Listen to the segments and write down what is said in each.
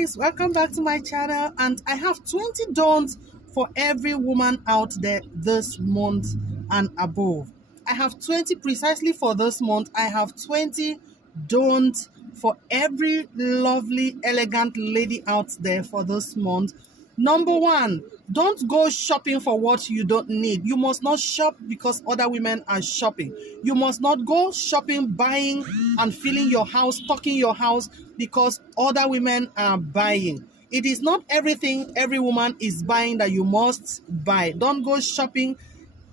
guys, welcome back to my channel, and I have 20 don'ts for every woman out there this month and above. I have 20 precisely for this month. I have 20 don'ts for every lovely elegant lady out there for this month. Number one, don't go shopping for what you don't need. You must not shop because other women are shopping. You must not go shopping, buying and filling your house, stocking your house because other women are buying. It is not everything every woman is buying that you must buy. Don't go shopping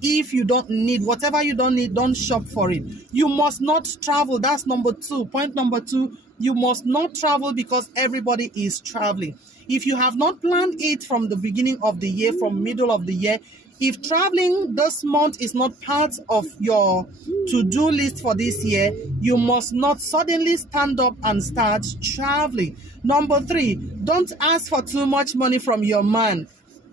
if you don't need. Whatever you don't need, don't shop for it. You must not travel. That's number two. Point number two, you must not travel because everybody is traveling. If you have not planned it from the beginning of the year, from middle of the year, if traveling this month is not part of your to-do list for this year, you must not suddenly stand up and start traveling. Number three, don't ask for too much money from your man.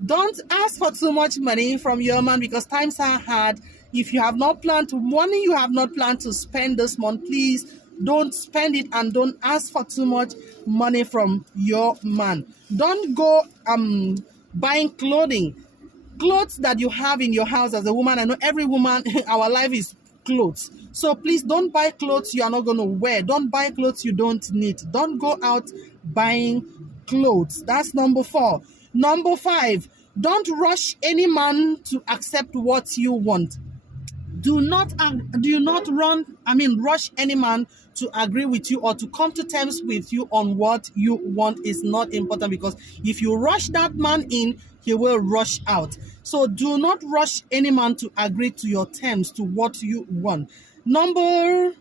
Don't ask for too much money from your man because times are hard. If you have not planned to money, you have not planned to spend this month, please don't spend it and don't ask for too much money from your man. Don't go buying clothes that you have in your house as a woman. I know every woman, our life is clothes. So please don't buy clothes you are not going to wear. Don't buy clothes you don't need. Don't go out buying clothes. That's number four. Number five, don't rush any man to accept what you want. Do not rush any man to agree with you or to come to terms with you on what you want is not important, because if you rush that man in, he will rush out. So do not rush any man to agree to your terms, to what you want. Number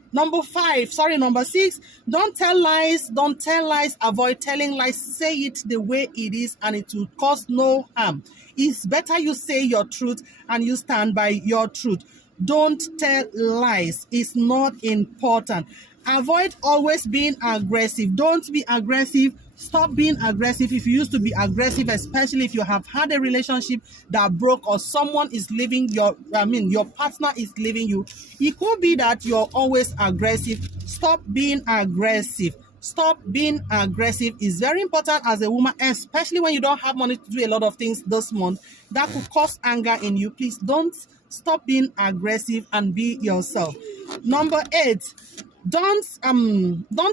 six, don't tell lies. Don't tell lies. Avoid telling lies. Say it the way it is and it will cause no harm. It's better you say your truth and you stand by your truth. Don't tell lies. It's not important. Avoid always being aggressive. Don't be aggressive. Stop being aggressive. If you used to be aggressive, especially if you have had a relationship that broke or someone is leaving your partner is leaving you, it could be that you're always aggressive. Stop being aggressive. Stop being aggressive. Is very important as a woman, especially when you don't have money to do a lot of things this month that could cause anger in you. Please don't stop being aggressive and be yourself. Number eight, don't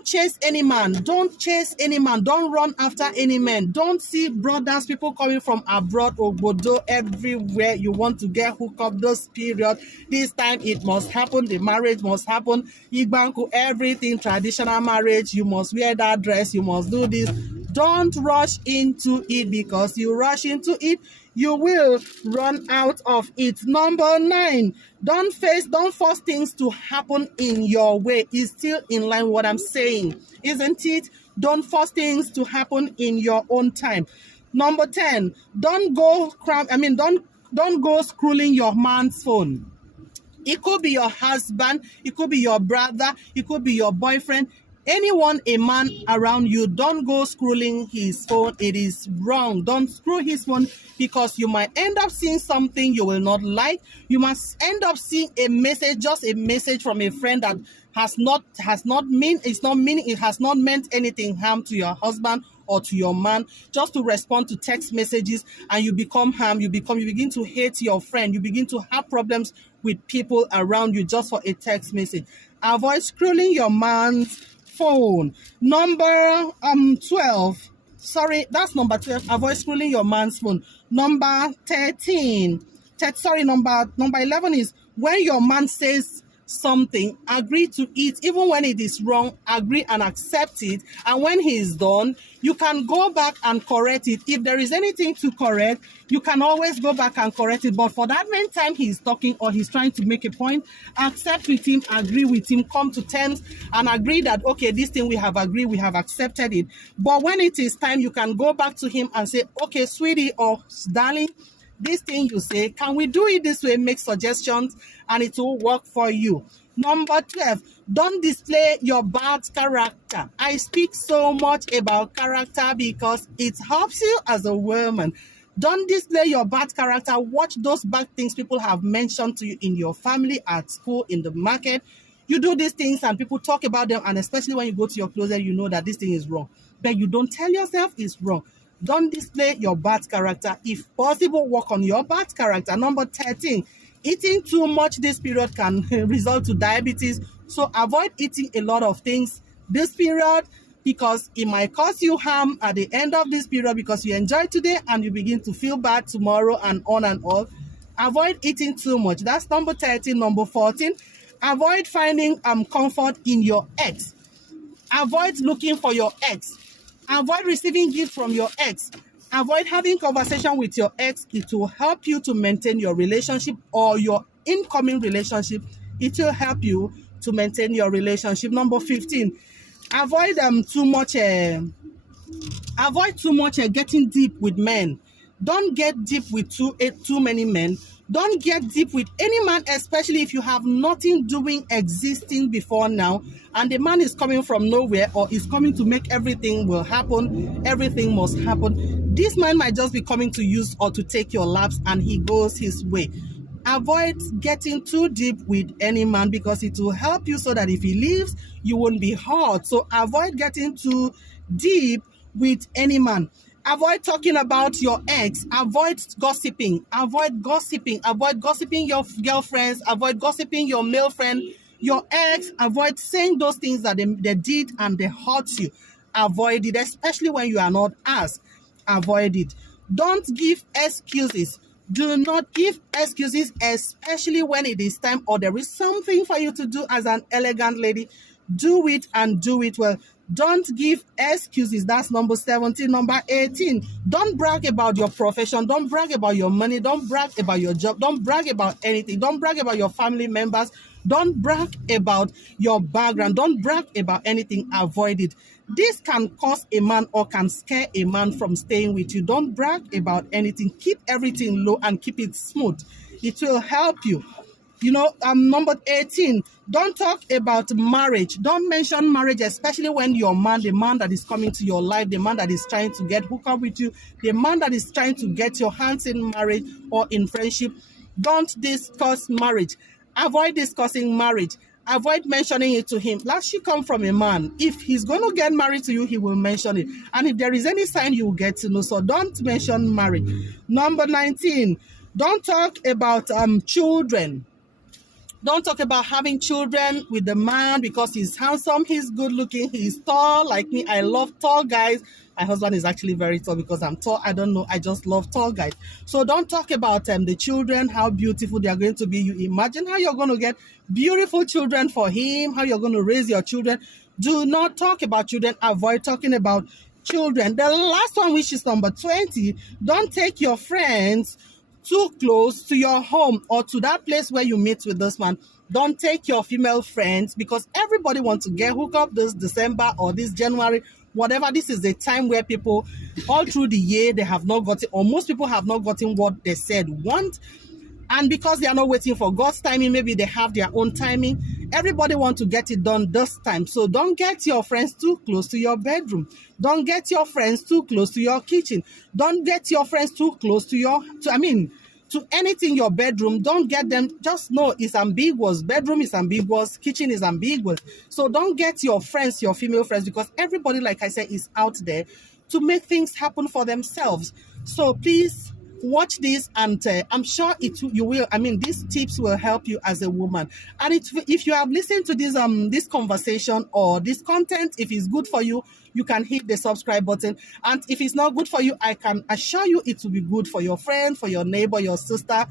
chase any man. Don't chase any man. Don't run after any man. Don't see brothers, people coming from abroad or Bodo everywhere. You want to get hooked up this period. This time it must happen. The marriage must happen. Igbanku, everything, traditional marriage. You must wear that dress. You must do this. Don't rush into it, because you rush into it, you will run out of it. Number nine, don't force things to happen in your way. It's still in line with what I'm saying, isn't it? Don't force things to happen in your own time. Number 10, don't go scrolling your man's phone. It could be your husband, it could be your brother, it could be your boyfriend. Anyone, a man around you, don't go scrolling his phone. It is wrong. Don't scroll his phone, because you might end up seeing something you will not like. You must end up seeing a message, just a message from a friend that has not meant anything harm to your husband or to your man, just to respond to text messages, and you become harm. You begin to hate your friend. You begin to have problems with people around you just for a text message. Avoid scrolling your man's phone. Number 12. Sorry, that's number 12. Avoid scrolling your man's phone. Number 13. Number 11 is when your man says something, agree to it. Even when it is wrong, agree and accept it. And when he is done, you can go back and correct it. If there is anything to correct, you can always go back and correct it. But for that main time he's talking or he's trying to make a point, accept with him, agree with him, come to terms and agree that, okay, this thing we have agreed, we have accepted it. But when it is time, you can go back to him and say, okay, sweetie or darling, this thing you say, can we do it this way? Make suggestions and it will work for you. Number 12, don't display your bad character. I speak so much about character because it helps you as a woman. Don't display your bad character. Watch those bad things people have mentioned to you in your family, at school, in the market. You do these things and people talk about them, and especially when you go to your closet, you know that this thing is wrong. but you don't tell yourself is wrong. Don't display your bad character. If possible, work on your bad character. Number 13, eating too much this period can result to diabetes. So avoid eating a lot of things this period, because it might cause you harm at the end of this period, because you enjoy today and you begin to feel bad tomorrow, and on and on. Avoid eating too much. That's number 13. Number 14, avoid finding comfort in your ex. Avoid looking for your ex. Avoid receiving gifts from your ex. Avoid having conversation with your ex. It will help you to maintain your relationship or your incoming relationship. It will help you to maintain your relationship. Number 15, avoid too much getting deep with men. Don't get deep with too many men. Don't get deep with any man, especially if you have nothing doing existing before now, and the man is coming from nowhere, or is coming to make everything will happen, everything must happen. This man might just be coming to use or to take your laps, and he goes his way. Avoid getting too deep with any man, because it will help you so that if he leaves, you won't be hurt. So avoid getting too deep with any man. Avoid talking about your ex. Avoid gossiping. Avoid gossiping. Avoid gossiping your girlfriends. Avoid gossiping your male friend, your ex. Avoid saying those things that they did and they hurt you. Avoid it, especially when you are not asked. Avoid it. Don't give excuses. Do not give excuses, especially when it is time or there is something for you to do as an elegant lady. Do it, and do it well. Don't give excuses. That's number 17. Number 18, don't brag about your profession. Don't brag about your money. Don't brag about your job. Don't brag about anything. Don't brag about your family members. Don't brag about your background. Don't brag about anything. Avoid it. This can cause a man or can scare a man from staying with you. Don't brag about anything. Keep everything low and keep it smooth. It will help you. Number 18, don't talk about marriage. Don't mention marriage, especially when your man, the man that is coming to your life, the man that is trying to get hooked up with you, the man that is trying to get your hands in marriage or in friendship. Don't discuss marriage. Avoid discussing marriage. Avoid mentioning it to him. That should come from a man. If he's going to get married to you, he will mention it. And if there is any sign, you will get to know. So don't mention marriage. Number 19, don't talk about children. Don't talk about having children with the man because he's handsome, he's good looking, he's tall like me. I love tall guys. My husband is actually very tall because I'm tall. I don't know. I just love tall guys. So don't talk about the children, how beautiful they are going to be. You imagine how you're going to get beautiful children for him, how you're going to raise your children. Do not talk about children. Avoid talking about children. The last one, which is number 20, don't take your friends too close to your home or to that place where you meet with this man. Don't take your female friends, because everybody wants to get hooked up this December or this January, whatever. This is the time where people all through the year, they have not gotten, or most people have not gotten what they said want. And because they are not waiting for God's timing, maybe they have their own timing. Everybody wants to get it done this time. So don't get your friends too close to your bedroom. Don't get your friends too close to your kitchen. Don't get your friends too close to anything in your bedroom. Don't get them. Just know it's ambiguous. Bedroom is ambiguous. Kitchen is ambiguous. So don't get your friends, your female friends, because everybody, like I said, is out there to make things happen for themselves. So please watch this, and I'm sure you will. I mean, these tips will help you as a woman. And if you have listened to this conversation or this content, if it's good for you, you can hit the subscribe button. And if it's not good for you, I can assure you it will be good for your friend, for your neighbor, your sister,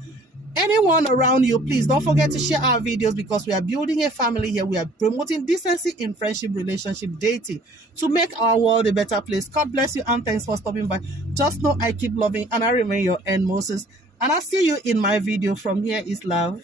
anyone around you. Please don't forget to share our videos, because we are building a family here. We are promoting decency in friendship, relationship, dating, to make our world a better place. God bless you, and thanks for stopping by. Just know I keep loving, and I remain your end Moses. And I'll see you in my video. From here is love.